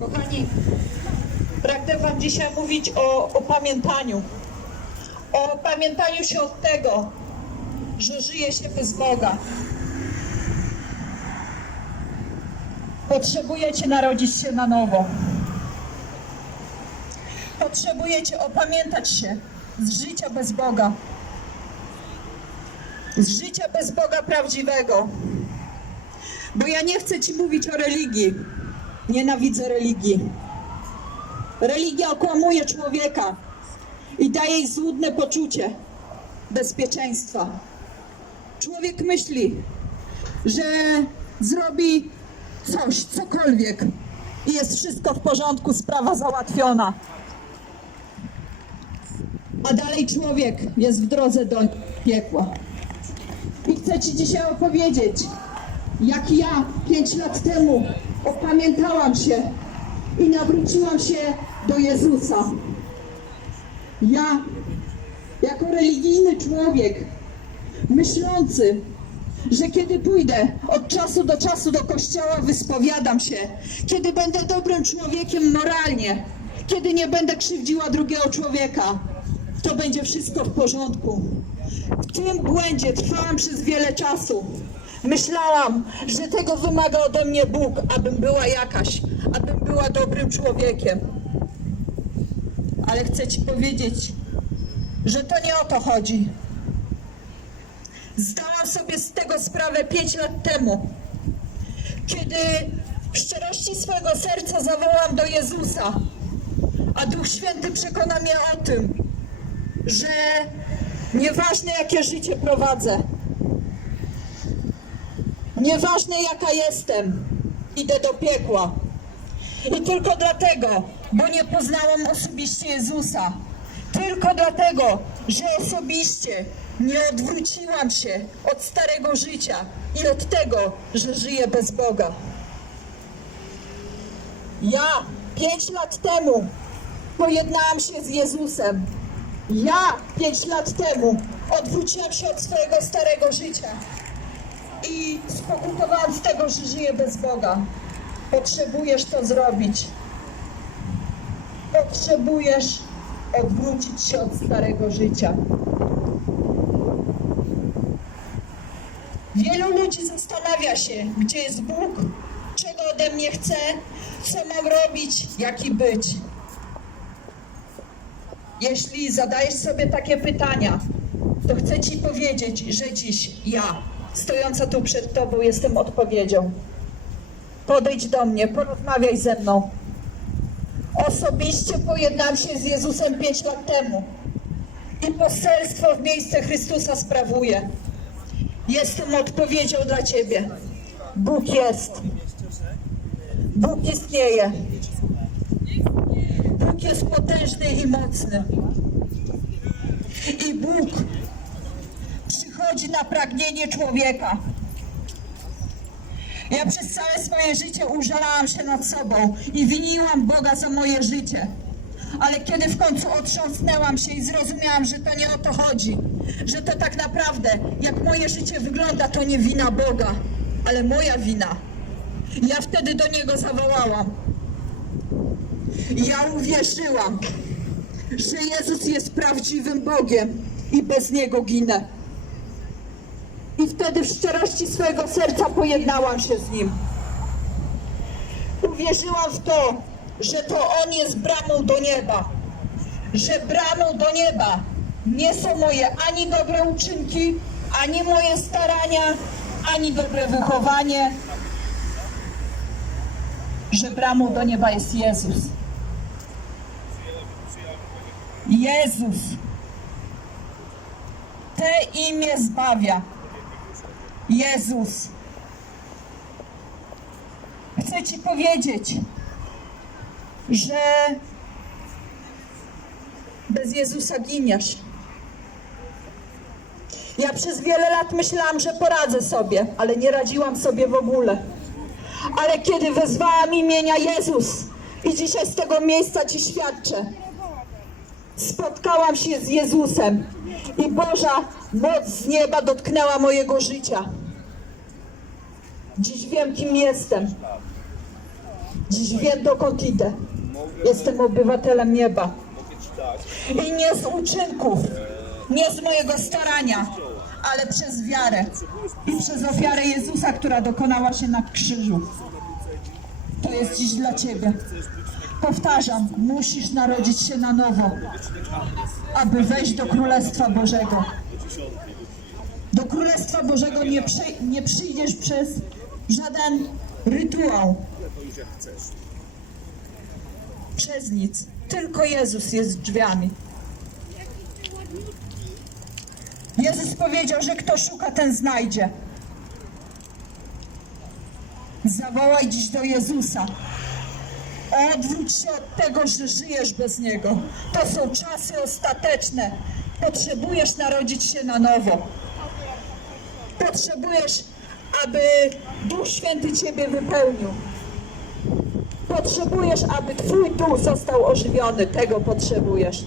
Kochani, pragnę Wam dzisiaj mówić o opamiętaniu. O opamiętaniu się od tego, że żyje się bez Boga. Potrzebujecie narodzić się na nowo. Potrzebujecie opamiętać się z życia bez Boga. Z życia bez Boga prawdziwego. Bo ja nie chcę Ci mówić o religii. Nienawidzę religii. Religia okłamuje człowieka i daje jej złudne poczucie bezpieczeństwa. Człowiek myśli, że zrobi coś, cokolwiek i jest wszystko w porządku, sprawa załatwiona. A dalej człowiek jest w drodze do piekła. I chcę Ci dzisiaj opowiedzieć, jak ja pięć lat temu opamiętałam się i nawróciłam się do Jezusa. Ja, jako religijny człowiek, myślący, że kiedy pójdę od czasu do czasu do kościoła, wyspowiadam się, kiedy będę dobrym człowiekiem moralnie, kiedy nie będę krzywdziła drugiego człowieka, to będzie wszystko w porządku. W tym błędzie trwałam przez wiele czasu. Myślałam, że tego wymaga ode mnie Bóg, abym była jakaś, abym była dobrym człowiekiem. Ale chcę Ci powiedzieć, że to nie o to chodzi. Zdałam sobie z tego sprawę pięć lat temu, kiedy w szczerości swojego serca zawołam do Jezusa, a Duch Święty przekona mnie o tym, że nieważne jakie życie prowadzę, nieważne jaka jestem, idę do piekła. I tylko dlatego, bo nie poznałam osobiście Jezusa, tylko dlatego, że osobiście nie odwróciłam się od starego życia i od tego, że żyję bez Boga. Ja pięć lat temu pojednałam się z Jezusem. Ja pięć lat temu odwróciłam się od swojego starego życia i spokutowałam z tego, że żyję bez Boga. Potrzebujesz to zrobić. Potrzebujesz odwrócić się od starego życia. Wielu ludzi zastanawia się, gdzie jest Bóg, czego ode mnie chce, co mam robić, jaki być. Jeśli zadajesz sobie takie pytania, to chcę Ci powiedzieć, że dziś ja, stojąca tu przed Tobą, jestem odpowiedzią. Podejdź do mnie, porozmawiaj ze mną. Osobiście pojednam się z Jezusem pięć lat temu i poselstwo w miejsce Chrystusa sprawuję. Jestem odpowiedzią dla Ciebie. Bóg jest. Bóg istnieje. Bóg jest potężny i mocny. I Bóg przychodzi na pragnienie człowieka. Ja przez całe swoje życie użalałam się nad sobą i winiłam Boga za moje życie. Ale kiedy w końcu otrząsnęłam się i zrozumiałam, że to nie o to chodzi, że to tak naprawdę, jak moje życie wygląda, to nie wina Boga, ale moja wina. Ja wtedy do Niego zawołałam. Ja uwierzyłam, że Jezus jest prawdziwym Bogiem i bez Niego ginę. Wtedy w szczerości swojego serca pojednałam się z Nim. Uwierzyłam w to, że to On jest bramą do nieba. Że bramą do nieba nie są moje ani dobre uczynki, ani moje starania, ani dobre wychowanie. Że bramą do nieba jest Jezus. Jezus. Te imię zbawia. Jezus. Chcę Ci powiedzieć, że bez Jezusa giniesz. Ja przez wiele lat myślałam, że poradzę sobie, ale nie radziłam sobie w ogóle. Ale kiedy wezwałam imienia Jezus i dzisiaj z tego miejsca Ci świadczę, spotkałam się z Jezusem i Boża moc z nieba dotknęła mojego życia. Dziś wiem, kim jestem. Dziś wiem, dokąd idę. Jestem obywatelem nieba. I nie z uczynków, nie z mojego starania, ale przez wiarę i przez ofiarę Jezusa, która dokonała się na krzyżu. To jest dziś dla Ciebie. Powtarzam, musisz narodzić się na nowo, aby wejść do Królestwa Bożego. Do Królestwa Bożego nie, nie przyjdziesz przez żaden rytuał. Przez nic. Tylko Jezus jest drzwiami. Jezus powiedział, że kto szuka, ten znajdzie. Zawołaj dziś do Jezusa. Odwróć się od tego, że żyjesz bez Niego. To są czasy ostateczne. Potrzebujesz narodzić się na nowo. Potrzebujesz, aby Duch Święty Ciebie wypełnił. Potrzebujesz, aby Twój duch został ożywiony. Tego potrzebujesz.